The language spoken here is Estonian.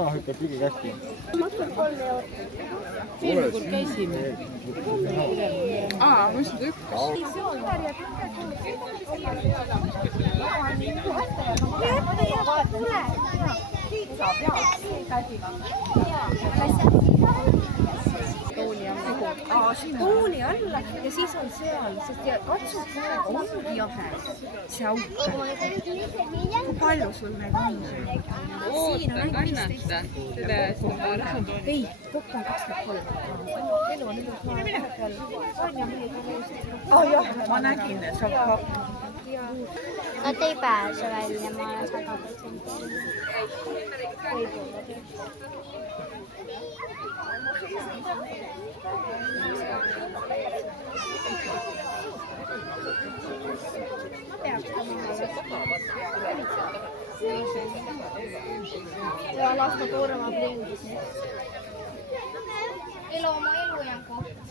ära hüppab prügikasti. Matul 3 eurot. Eelmine kord käisime. Ma just lükkas. Tooli alla ja siis on seal, sest katsud seal ongi jahe. See auk. Kui palju sul neid on? Siin on ainult 15. Ei, kokku on 23. Elu on nüüd jah, ma nägin, et saab hakka. Nad ei pääse välja, ma olen 100%. Ja lasta toorema blindis. Elu oma elu ja kohta.